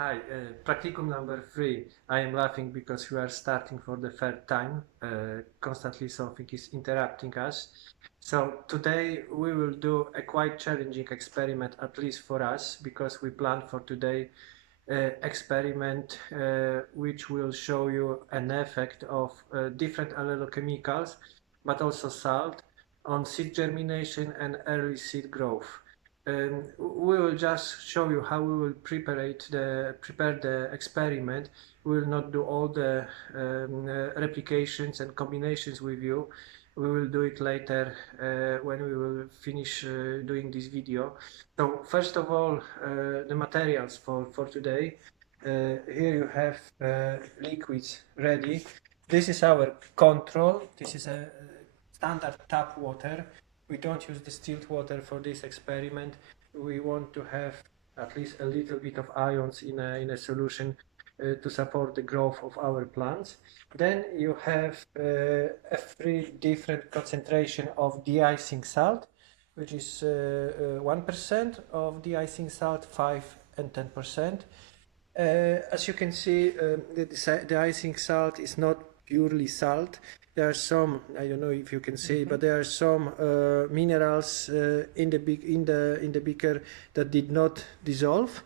Hi, practicum number 3. I am laughing because we are starting for the third time. Constantly something is interrupting us. So today we will do a quite challenging experiment, at least for us, because we planned for today experiment which will show you an effect of different allelochemicals, but also salt, on seed germination and early seed growth. We will just show you how we will prepare the experiment. We will not do all the replications and combinations with you. We will do it later when we will finish doing this video. So first of all, the materials for today. Here you have liquids ready. This is our control. This is a standard tap water. We don't use distilled water for this experiment. We want to have at least a little bit of ions in a solution to support the growth of our plants. Then you have a 3 different concentration of de-icing salt, which is 1% of de-icing salt, 5 and 10%. As you can see, the icing salt is not purely salt. There are some, I don't know if you can see, but there are some minerals in the beaker that did not dissolve.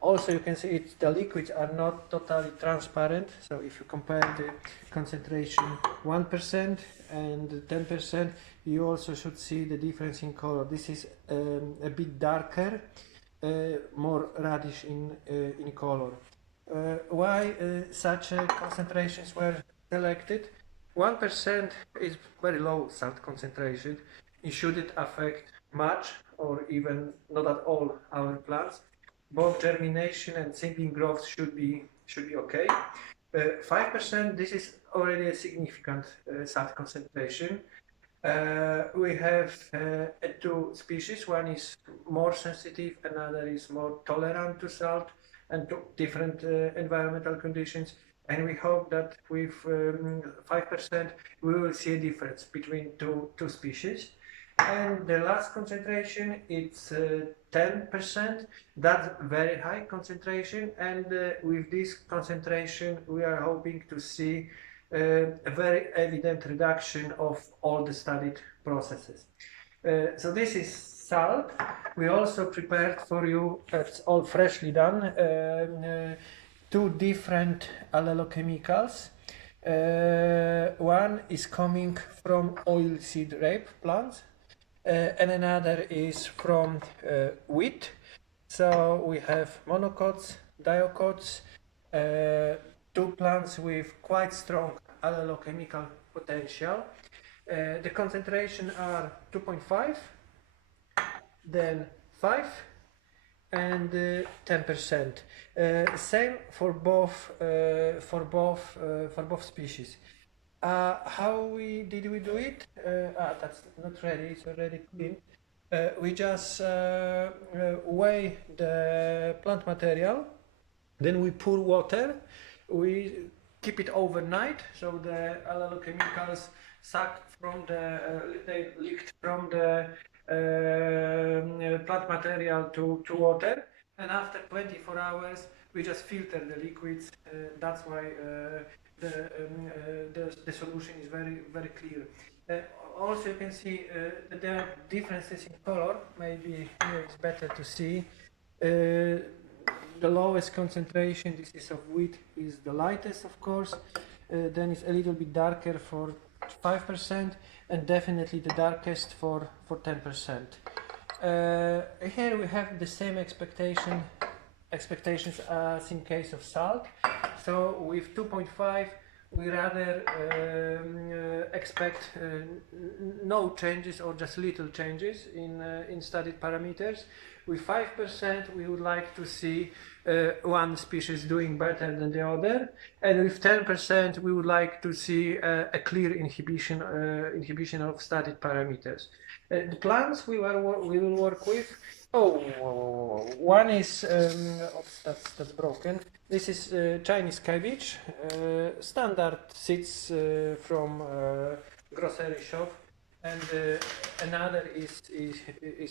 Also, you can see the liquids are not totally transparent. So if you compare the concentration 1% and 10%, you also should see the difference in color. This is a bit darker, more reddish in color. Why such concentrations were selected? 1% is very low salt concentration. It shouldn't affect much or even not at all our plants. Both germination and seedling growth should be okay. 5%, this is already a significant salt concentration. We have two species. One is more sensitive, another is more tolerant to salt and to different environmental conditions. And we hope that with 5% we will see a difference between two species. And the last concentration, it's 10%. That's very high concentration, and with this concentration we are hoping to see a very evident reduction of all the studied processes. So this is salt. We also prepared for you, it's all freshly done, two different allelochemicals. One is coming from oilseed rape plants, and another is from wheat. So we have monocots, diocots, two plants with quite strong allelochemical potential. The concentration are 2.5, then 5, and 10%. Same for both species. How did we do it? That's not ready. It's already clean. We just weigh the plant material. Then we pour water. We keep it overnight, so the allelochemicals sucked from they leaked from the plant material to water, and after 24 hours we just filter the liquids. That's why the solution is very clear. Also, you can see that there are differences in color. Maybe here it's better to see. The lowest concentration, this is of wheat, is the lightest, of course. Then it's a little bit darker for 5%, and definitely the darkest for 10%. Here we have the same expectations as in case of salt. So with 2.5, we rather expect no changes or just little changes in studied parameters. With 5%, we would like to see one species doing better than the other, and with 10%, we would like to see a clear inhibition of studied parameters. The plants we will work with. One is that's broken. This is Chinese cabbage, standard seeds from grocery shop, and another is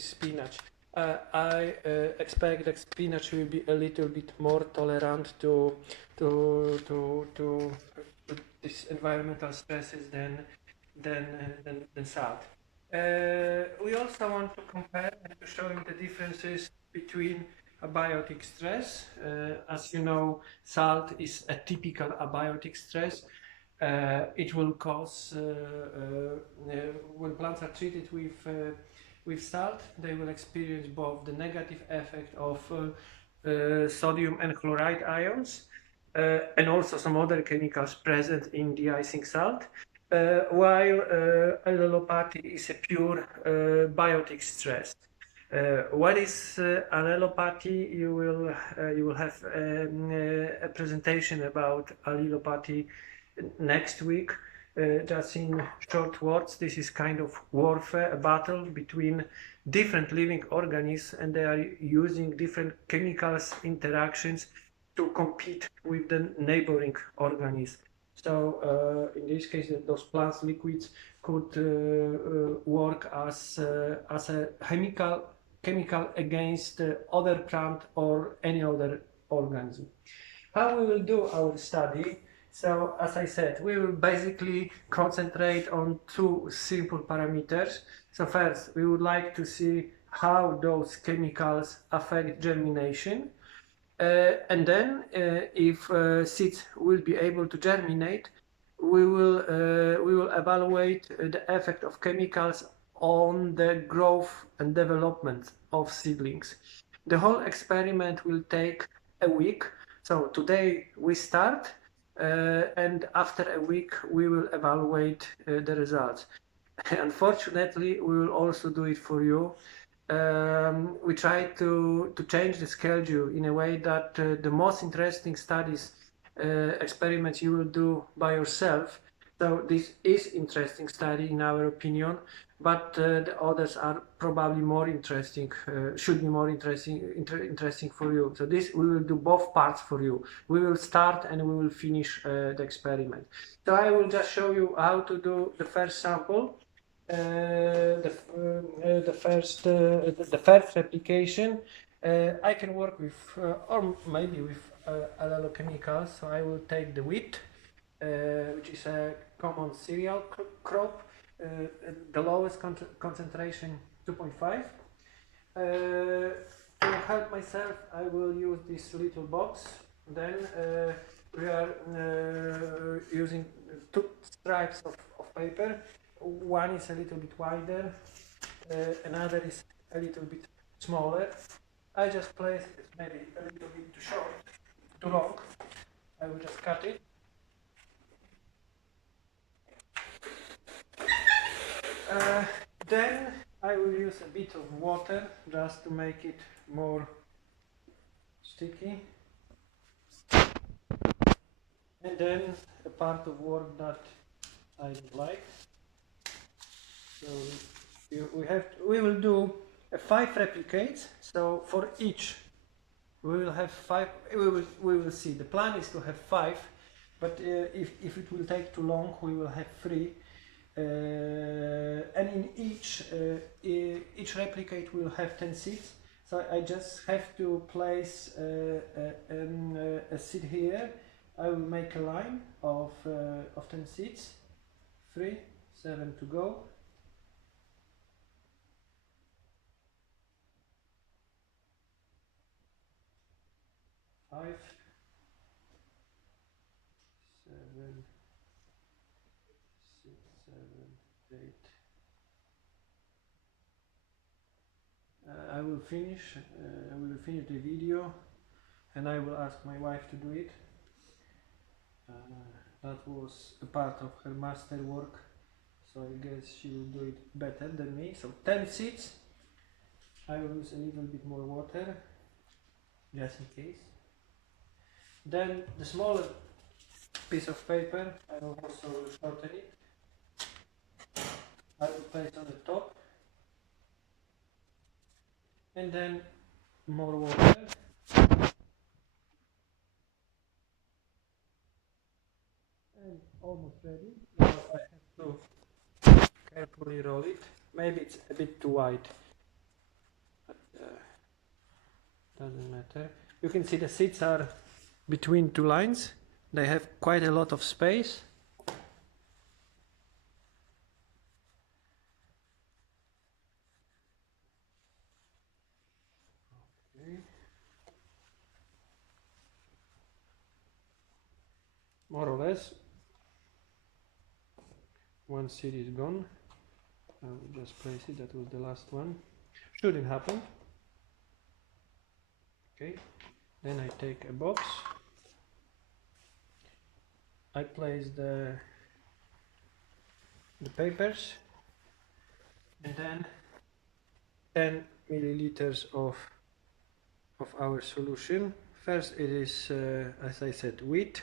spinach. I expect that spinach will be a little bit more tolerant to these environmental stresses than salt. We also want to compare and to show you the differences between abiotic stress. As you know, salt is a typical abiotic stress. It will cause, when plants are treated with salt, they will experience both the negative effect of sodium and chloride ions and also some other chemicals present in de-icing salt, while allelopathy is a pure biotic stress. What is allelopathy? You will have a presentation about allelopathy next week. Just in short words, this is kind of warfare, a battle between different living organisms, and they are using different chemicals interactions to compete with the neighboring organism. So in this case, those plant liquids could work as a chemical against other plant or any other organism. How we will do our study? So as I said, we will basically concentrate on two simple parameters. So first, we would like to see how those chemicals affect germination. And then, if seeds will be able to germinate, we will evaluate the effect of chemicals on the growth and development of seedlings. The whole experiment will take a week. So today we start, and after a week we will evaluate the results. Unfortunately, we will also do it for you. We try to change the schedule in a way that the most interesting studies, experiments you will do by yourself. So this is interesting study in our opinion, but the others are probably more interesting, should be more interesting for you. So this we will do both parts for you. We will start and we will finish the experiment. So I will just show you how to do the first sample. The first replication. I can work with or maybe with allelochemicals. So I will take the wheat, which is a common cereal crop, the lowest concentration 2.5. To help myself, I will use this little box. Then we are using two stripes of paper. One is a little bit wider, another is a little bit smaller. I just place it maybe a little bit too short, too long. I will just cut it. Then I will use a bit of water just to make it more sticky. And then a part of work that I would like. So we will do 5 replicates. So for each we will have 5. We will see. The plan is to have 5, but if it will take too long, we will have 3. And in each replicate will have 10 seeds. So I just have to place a seed here. I will make a line of 10 seeds. 3, 7 to go. 5, 7, 6, 7, 8. I will finish the video, and I will ask my wife to do it. That was a part of her master work, so I guess she will do it better than me. So 10 seeds. I will use a little bit more water, just in case. Then the smaller piece of paper, I will also shorten it. I will place on the top, and then more water. And almost ready. Now I have to carefully roll it. Maybe it's a bit too wide. But, doesn't matter. You can see the seats are between two lines. They have quite a lot of space. Okay. More or less. One seat is gone. I will just place it. That was the last one. Shouldn't happen. Okay. Then I take a box. I place the papers, and then 10 milliliters of our solution. First, it is, as I said, wheat.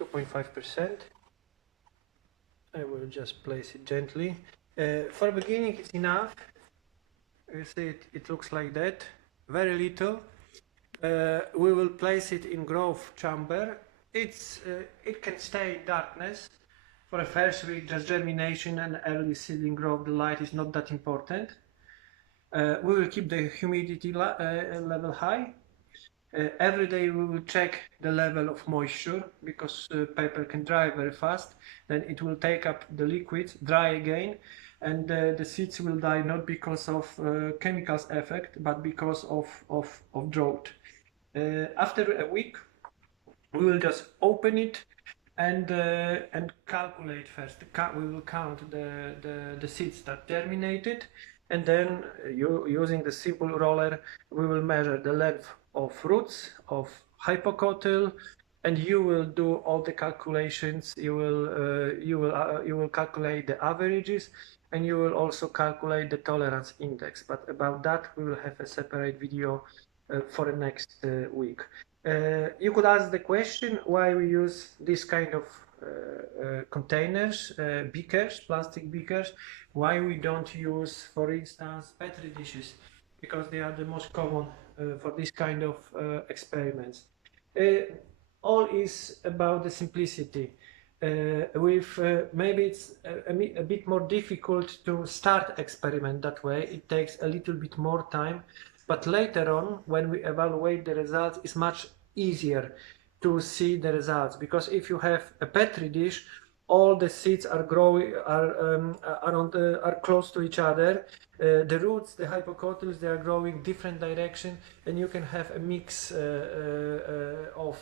2.5%. I will just place it gently. For beginning, it's enough. You see, it looks like that. Very little. We will place it in growth chamber. It can stay in darkness for the first week. Just germination and early seedling growth. The light is not that important. We will keep the humidity level high. Every day we will check the level of moisture, because paper can dry very fast. Then it will take up the liquid, dry again, and the seeds will die not because of chemicals effect, but because of drought. After a week, we will just open it and calculate first. We will count the seeds that germinated, and then using the simple roller, we will measure the length of roots, of hypocotyl, and you will do all the calculations. You will calculate the averages, and you will also calculate the tolerance index. But about that, we will have a separate video for the next week. You could ask the question why we use this kind of containers, beakers, plastic beakers. Why we don't use, for instance, petri dishes, because they are the most common for this kind of experiments. All is about the simplicity. Maybe it's a bit more difficult to start experiment that way. It takes a little bit more time, but later on, when we evaluate the results, it's much easier to see the results, because if you have a petri dish, all the seeds are growing, are close to each other. The roots, the hypocotyls, they are growing different direction, and you can have a mix of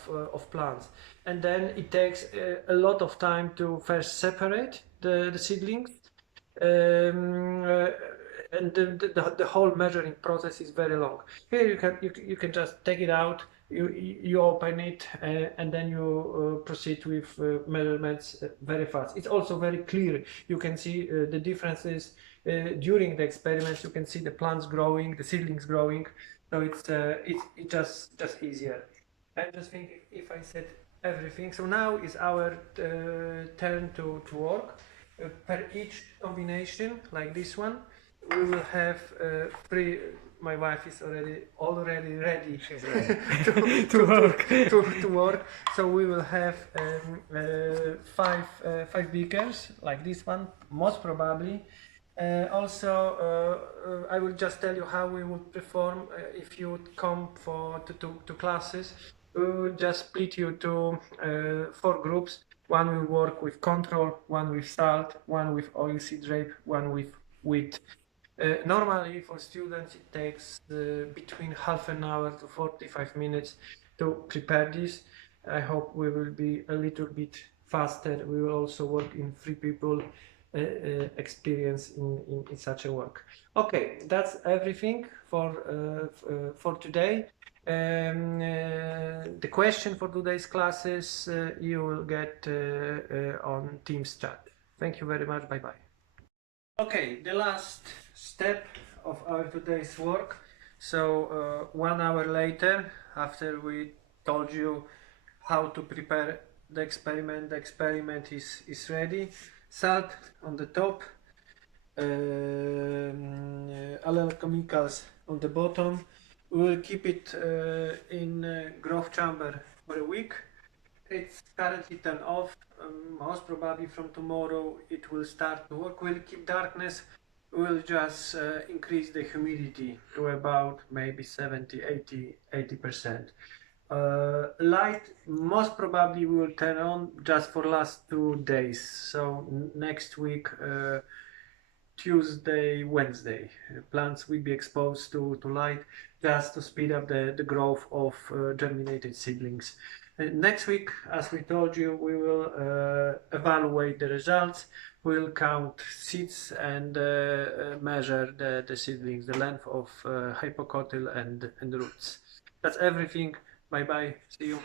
plants. And then it takes a lot of time to first separate the seedlings, and the whole measuring process is very long. Here you can just take it out. You open it, and then you proceed with measurements very fast. It's also very clear. You can see the differences during the experiments. You can see the plants growing, the seedlings growing. So it's just easier. I just think if I said everything. So now is our turn to work. Per each combination, like this one, we will have three. My wife is already ready. She's ready to work. So we will have five beakers like this one, most probably. Also, I will just tell you how we would perform if you would come to classes. We will just split you to 4 groups. One will work with control, one with salt, one with oilseed rape, one with wheat. Normally for students it takes between half an hour to 45 minutes to prepare this. I hope we will be a little bit faster. We will also work in 3 people experience in such a work. Okay, that's everything for today. The question for today's classes you will get on Teams chat. Thank you very much. Bye bye. Okay, the last step of our today's work. So 1 hour later, after we told you how to prepare the experiment is ready. Salt on the top, allele chemicals on the bottom. We will keep it in growth chamber for a week. It's currently turned off. Most probably from tomorrow it will start to work. We'll keep darkness we'll just increase the humidity to about maybe 70, 80%. Light most probably will turn on just for last 2 days. So next week, Tuesday, Wednesday, plants will be exposed to light just to speed up the growth of germinated seedlings. Next week, as we told you, we will evaluate the results. We'll count seeds and measure the seedlings, the length of hypocotyl and roots. That's everything. Bye bye. See you.